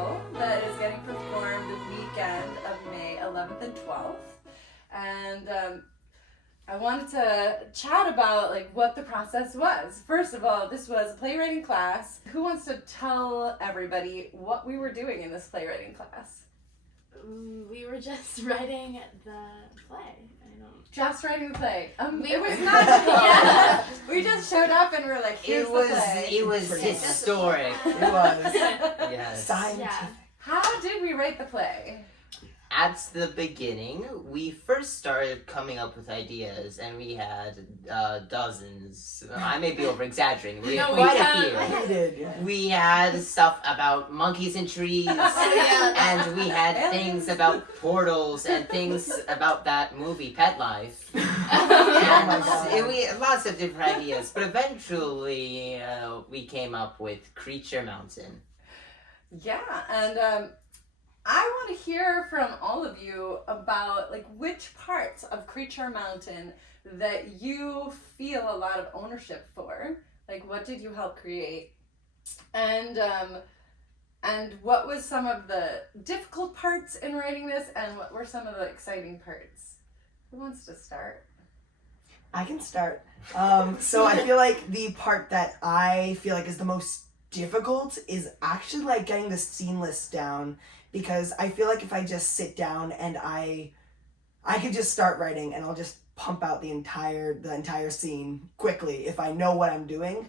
musical that is getting performed the weekend of May 11th and 12th. And I wanted to chat about like what the process was. First of all, this was a playwriting class. Who wants to tell everybody what we were doing in this playwriting class? We were just writing the play. Just writing the play. It was magical. Yeah. We just showed up and we're like, here's the play. It was historic. It was. Yes. Scientific. Yeah. How did we write the play? At the beginning, we first started coming up with ideas, and we had dozens. I may be over-exaggerating. We had quite a few. We did, yeah. We had stuff about monkeys and trees, and we had things about portals and things about that movie, Pet Life. And we had lots of different ideas, but eventually we came up with Creature Mountain. Yeah, and I want to hear from all of you about like which parts of Creature Mountain that you feel a lot of ownership for. Like, what did you help create? And what was some of the difficult parts in writing this, and what were some of the exciting parts? Who wants to start? I can start. So I feel like the part that I feel like is the most difficult is actually like getting the scene list down, because I feel like if I just sit down and I could just start writing and I'll just pump out the entire scene quickly if I know what I'm doing.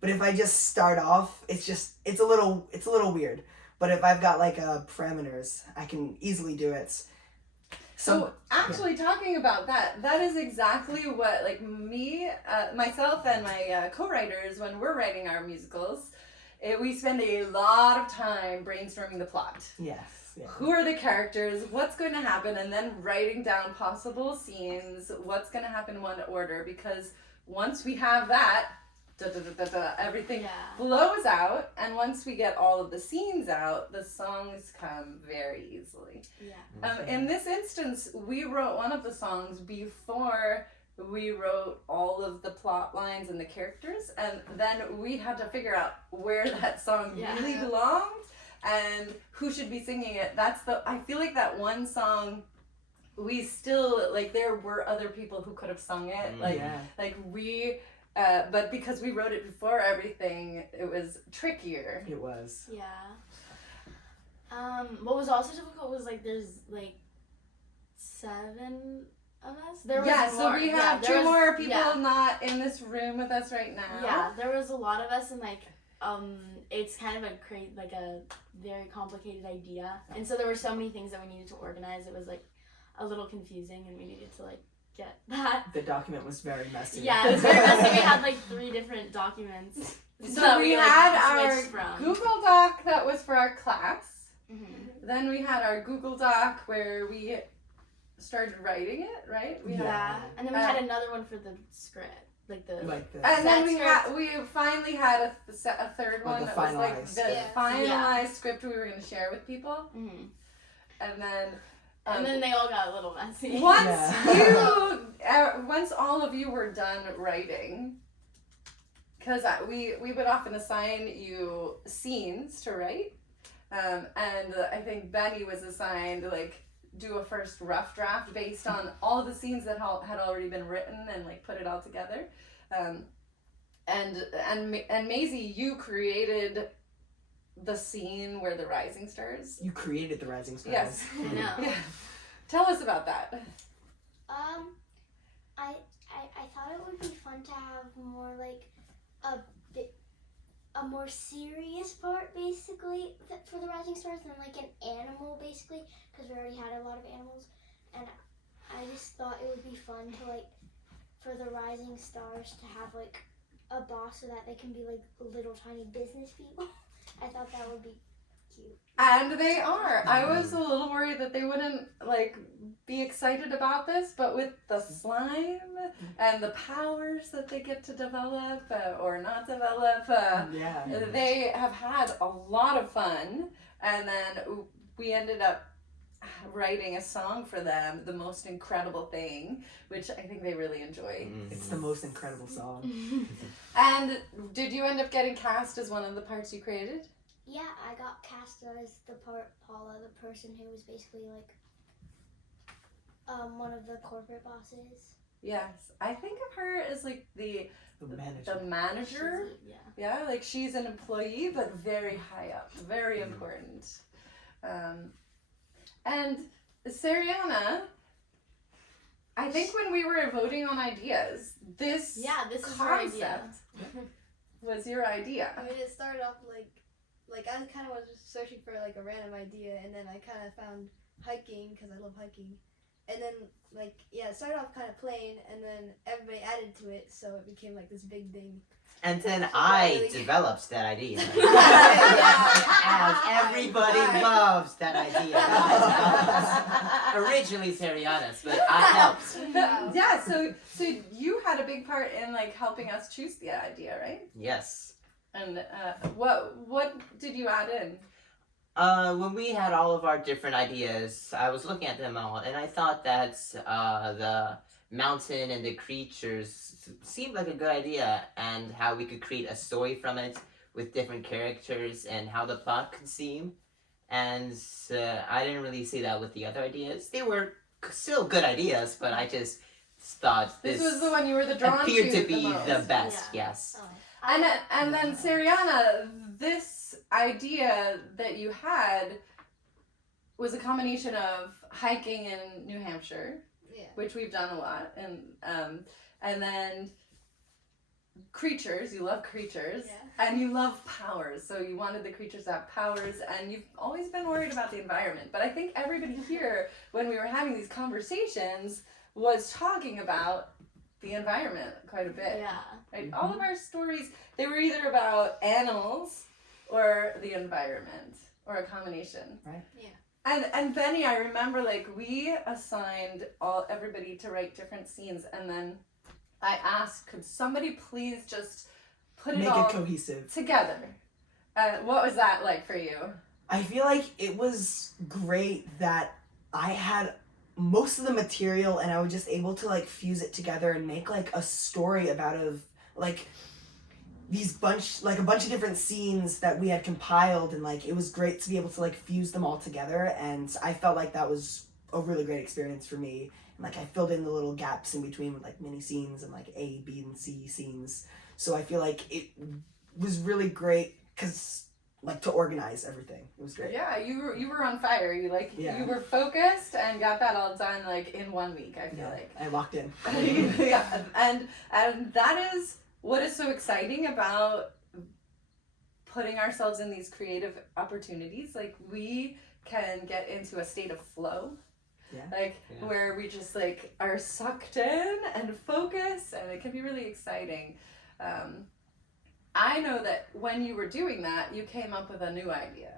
But if I just start off, it's a little weird. But if I've got like parameters, I can easily do it. So actually talking about that is exactly what like me, myself and my co-writers, when we're writing our musicals, we spend a lot of time brainstorming the plot. Yes. Yeah. Who are the characters? What's going to happen? And then writing down possible scenes. What's going to happen in what order? Because once we have that, everything flows out. And once we get all of the scenes out, the songs come very easily. Yeah. In this instance, we wrote one of the songs before we wrote all of the plot lines and the characters, and then we had to figure out where that song really belonged and who should be singing it. I feel like that one song, we still, like, there were other people who could have sung it, but because we wrote it before everything, it was trickier. It was. Yeah. What was also difficult was like there's like 7 of us. There was so we have 2 more people Yeah. not in this room with us right now. Yeah, there was a lot of us, and like it's kind of a very complicated idea, and so there were so many things that we needed to organize. It was like a little confusing, and we needed to like get that. The document was very messy. Yeah, it was very messy. We had like 3 different documents. So we had our switched from. Google Doc that was for our class. Mm-hmm. Then we had our Google Doc where we started writing it, right? And then we had another one for the script, and then we finally had a third one that was like the finalized script we were going to share with people. Mm-hmm. And then they all got a little messy. Once all of you were done writing, because we would often assign you scenes to write, and I think Benny was assigned like do a first rough draft based on all the scenes that had already been written and like put it all together, and Maisie, you created the scene where the rising stars. You created the rising stars. Yes, I know. Yeah. Tell us about that. I thought it would be fun to have more like a more serious part basically for the rising stars than like an animal basically, because we already had a lot of animals, and I just thought it would be fun to like for the rising stars to have like a boss so that they can be like little tiny business people. I thought that would be cute. And they are. I was a little worried that they wouldn't like be excited about this, but with the slime and the powers that they get to develop or not develop, they have had a lot of fun. And then we ended up writing a song for them, The Most Incredible Thing, which I think they really enjoy. It's the most incredible song. And did you end up getting cast as one of the parts you created? Yeah, I got cast as the part Paula, the person who was basically like one of the corporate bosses. Yes, I think of her as like the manager. manager. Yeah. Yeah, like she's an employee, but very high up, very important. And Sariana, I think when we were voting on ideas, this This is your idea. was your idea. I mean, it started off like I kind of was just searching for like a random idea, and then I kind of found hiking because I love hiking, and then it started off kind of plain, and then everybody added to it, so it became like this big thing. And then So I really- developed that idea. Yeah. As everybody Right. loves that idea. I developed. Originally Sariana's, but I helped. Wow. Yeah, so you had a big part in like helping us choose the idea, right? Yes. And what did you add in? When we had all of our different ideas, I was looking at them all, and I thought that the mountain and the creatures seemed like a good idea, and how we could create a story from it with different characters and how the plot could seem. And I didn't really see that with the other ideas. They were still good ideas, but I just thought This was the one you were drawn appeared to the be most. the best. Yeah. Yes. Oh. And then Sariana, this idea that you had was a combination of hiking in New Hampshire, Yeah. which we've done a lot, and then creatures. You love creatures, Yeah. and you love powers. So you wanted the creatures to have powers, and you've always been worried about the environment. But I think everybody here, when we were having these conversations, was talking about the environment quite a bit. Yeah. Right? All of our stories, they were either about animals or the environment or a combination. Right. Yeah. And Benny, I remember like we assigned everybody to write different scenes, and then I asked, could somebody please just put it Make all it cohesive. together? What was that like for you? I feel like it was great that I had most of the material and I was just able to like fuse it together and make like a story about like a bunch of different scenes that we had compiled, and like it was great to be able to like fuse them all together, and I felt like that was a really great experience for me. And like I filled in the little gaps in between with like mini scenes and like A, B, and C scenes. So I feel like it was really great because like to organize everything. It was great. Yeah, you were on fire. You Yeah. you were focused and got that all done like in 1 week. I feel Yeah, like. I locked in. Yeah, and that is what is so exciting about putting ourselves in these creative opportunities. Like we can get into a state of flow. Yeah. Like Yeah. where we just like are sucked in and focus, and it can be really exciting. I know that when you were doing that, you came up with a new idea.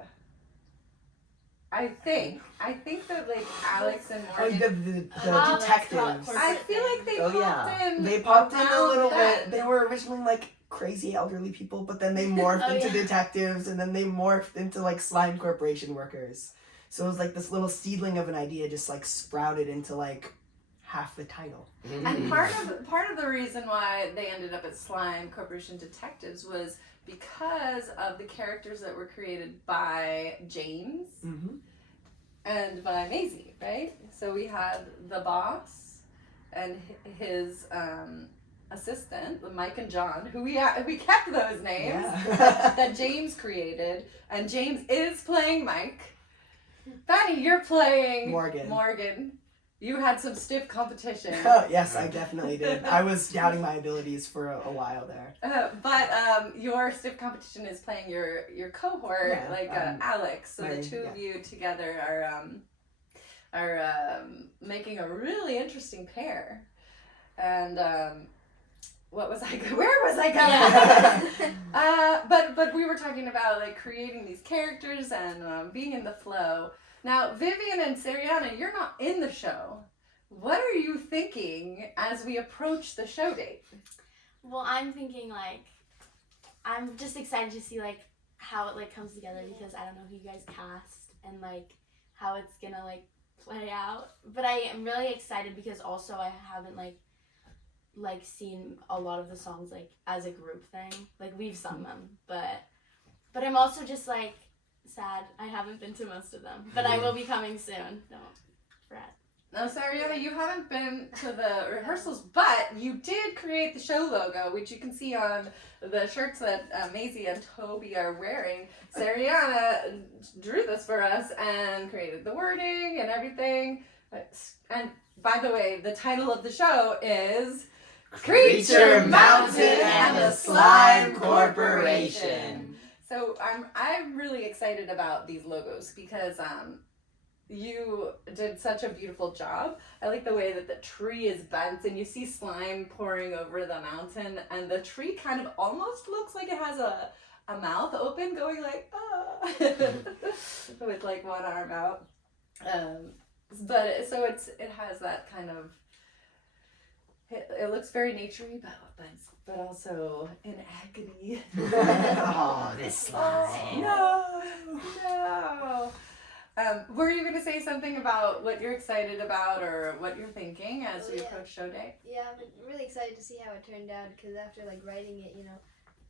I think that like Alex and Oh, Morgan, the Alex detectives. got I feel like they Oh, popped yeah. in. They popped in a around little then. bit. They were originally like crazy elderly people, but then they morphed Oh, into yeah. detectives, and then they morphed into like slime corporation workers. So it was like this little seedling of an idea just like sprouted into like half the title. And part of the reason why they ended up at Slime Corporation Detectives was because of the characters that were created by James Mm-hmm. and by Maisie, right? So we had the boss and his assistant, Mike and John, who we kept those names Yeah. that James created, and James is playing Mike. Benny, you're playing Morgan. You had some stiff competition. Oh, yes, I definitely did. I was doubting my abilities for a while there. But your stiff competition is playing your cohort, Yeah, Alex. So the my- two of you together are making a really interesting pair. And where was I going? But we were talking about like creating these characters and being in the flow. Now, Vivian and Sariana, you're not in the show. What are you thinking as we approach the show date? Well, I'm thinking like I'm just excited to see like how it like comes together, because I don't know who you guys cast and like how it's gonna like play out. But I am really excited because also I haven't like seen a lot of the songs like as a group thing. Like we've sung them, but but I'm also just like sad I haven't been to most of them, but I will be coming soon. Don't fret. Now, Sariana, you haven't been to the rehearsals, but you did create the show logo, which you can see on the shirts that Maisie and Toby are wearing. Sariana drew this for us and created the wording and everything. And by the way, the title of the show is Creature Mountain and the Slime Corporation. So I'm really excited about these logos because you did such a beautiful job. I like the way that the tree is bent and you see slime pouring over the mountain, and the tree kind of almost looks like it has a mouth open going like, ah, with like one arm out. But it has that kind of, it looks very naturey, but also in agony. Oh, this slime. No. Were you going to say something about what you're excited about or what you're thinking as we approach show day? Yeah, I'm really excited to see how it turned out, because after like writing it, you know,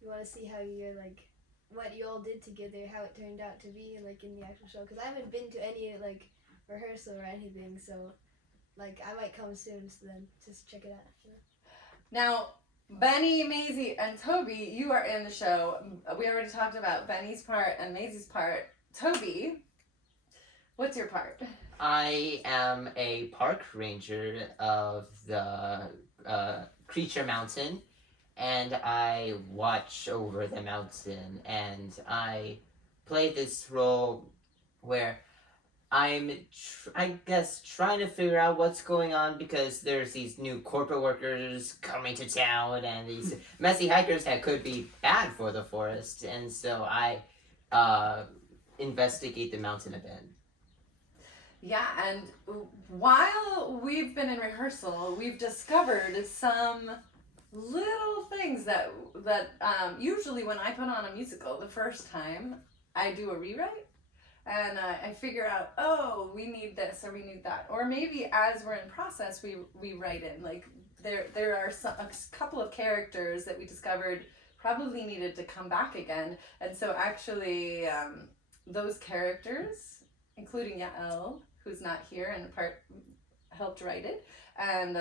you want to see how you're like, what you all did together, how it turned out to be like in the actual show. Because I haven't been to any like rehearsal or anything, so like I might come soon, so then just check it out. You know? Now, Benny, Maisie, and Toby, you are in the show. We already talked about Benny's part and Maisie's part. Toby, what's your part? I am a park ranger of the Creature Mountain, and I watch over the mountain, and I play this role where I'm, I guess, trying to figure out what's going on, because there's these new corporate workers coming to town, and these messy hikers that could be bad for the forest, and so I investigate the mountain a bit. Yeah, and while we've been in rehearsal, we've discovered some little things that usually when I put on a musical the first time, I do a rewrite. And I figure out, oh, we need this or we need that. Or maybe as we're in process, we write in. Like, there are a couple of characters that we discovered probably needed to come back again. And so actually, those characters, including Yael, who's not here and helped write it, and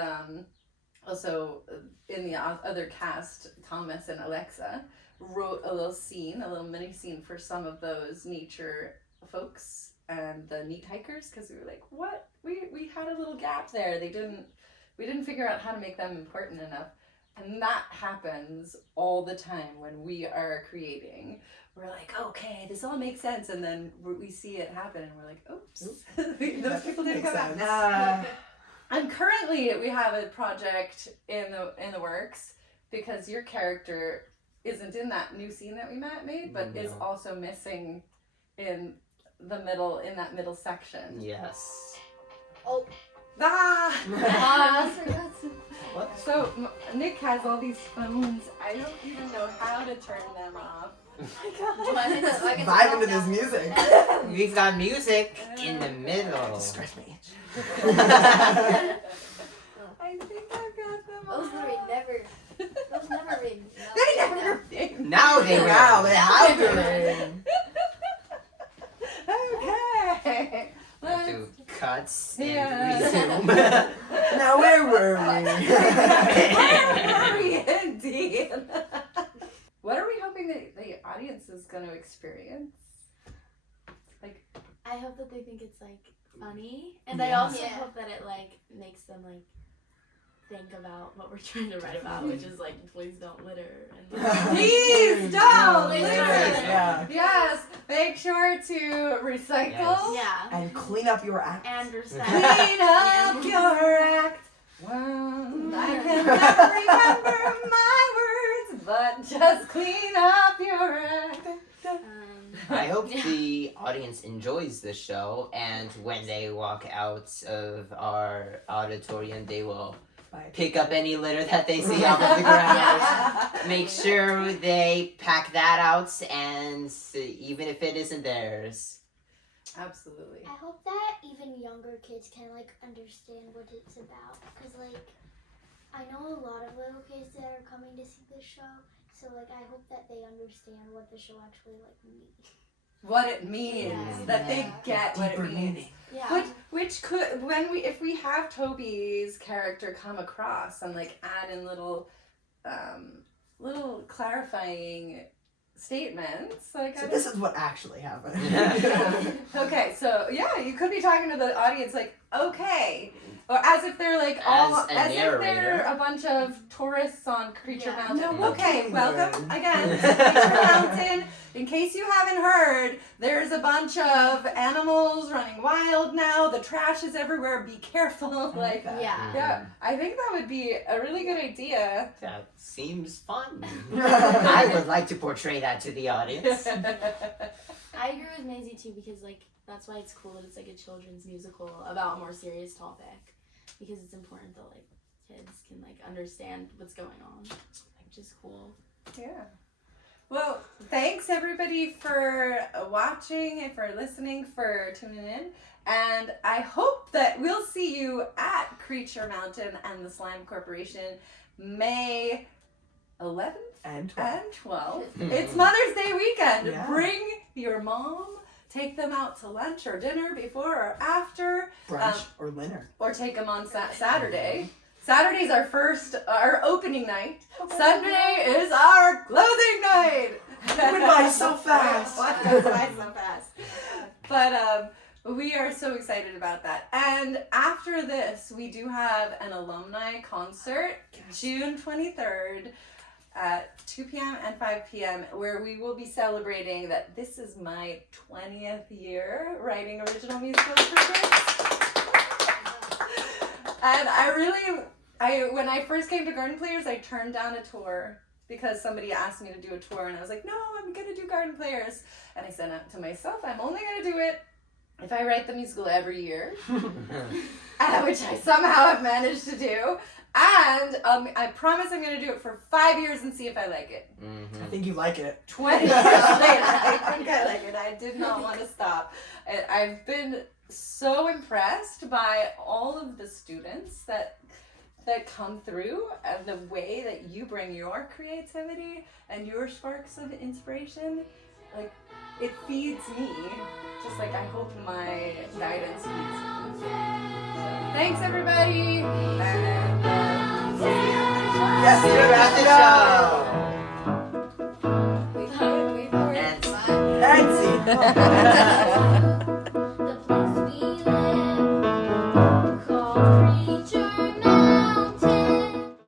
also in the other cast, Thomas and Alexa, wrote a little mini scene for some of those nature folks and the neat hikers, because we were like, what, we had a little gap there. We didn't figure out how to make them important enough. And that happens all the time when we are creating. We're like, okay, this all makes sense, and then we see it happen and we're like, oops. Those people didn't come back. And currently we have a project in the works, because your character isn't in that new scene that we made, but is also missing in that middle section. Yes. Oh. What? So Nick has all these phones. I don't even know how to turn them off. Oh my god. Vibe into this music. We've got music in the middle. Scratch my itch. I think I've got them Those off. never ring. They never ring. Now they will. Wow, they have to ring. Okay. Have to cut and Yeah. resume. Now where were we? Where were we indeed? What are we hoping that the audience is going to experience? Like, I hope that they think it's like funny, and I Yeah. also hope that it like makes them like think about what we're trying to write about, which is like, please don't litter. And please don't litter. Yeah. Yes, make sure to recycle. yeah, And clean up your act. and respect. Clean up your act. Well, I can never remember my words, but just clean up your act. I hope the audience enjoys the show, and when they walk out of our auditorium, they will pick up any litter that they see off of the ground. Make sure they pack that out, and even if it isn't theirs. Absolutely. I hope that even younger kids can like understand what it's about, because like I know a lot of little kids that are coming to see this show, So like I hope that they understand what the show actually like means. What it means, Yeah. that they get what it Deeper means. meaning. Yeah. Which could, if we have Toby's character come across and like add in little clarifying statements, like So this is what actually happened. okay, so yeah, you could be talking to the audience like, okay, or as if they're like all, As a as if they're narrator. a bunch of tourists on Creature Yeah. Mountain. No, Okay, okay, welcome then. again to Creature Mountain. In case you haven't heard, there's a bunch of animals running wild now. The trash is everywhere. Be careful. Like, Yeah. yeah, I think that would be a really good idea. That seems fun. I would like to portray that to the audience. I agree with Maisie too because like that's why it's cool that it's like a children's musical about a more serious topic because it's important that like kids can like understand what's going on, which is cool. Yeah. Well, thanks everybody for watching and for listening, for tuning in. And I hope that we'll see you at Creature Mountain and the Slime Corporation May 11th And 12. and 12th. It's Mother's Day weekend. Yeah. Bring your mom, take them out to lunch or dinner before or after, Brunch or dinner. or take them on Saturday. Saturday's our opening night. Sunday is our closing night. It went by so fast. It went by so fast. But we are so excited about that. And after this, we do have an alumni concert, June 23rd at 2 p.m. and 5 p.m., where we will be celebrating that this is my 20th year writing original musicals for kids. And when I first came to Garden Players, I turned down a tour because somebody asked me to do a tour, and I was like, no, I'm gonna do Garden Players. And I said to myself, I'm only gonna do it if I write the musical every year, which I somehow have managed to do. And I promise I'm gonna do it for 5 years and see if I like it. I think you like it. 20 years later, I think I like it. I did not want to stop. I've been so impressed by all of the students that come through and the way that you bring your creativity and your sparks of inspiration. Like, it feeds me, just like I hope my guidance feeds me. So, thanks, everybody. And, Yes, Wrap the show. Wait for it. And Bye. and see.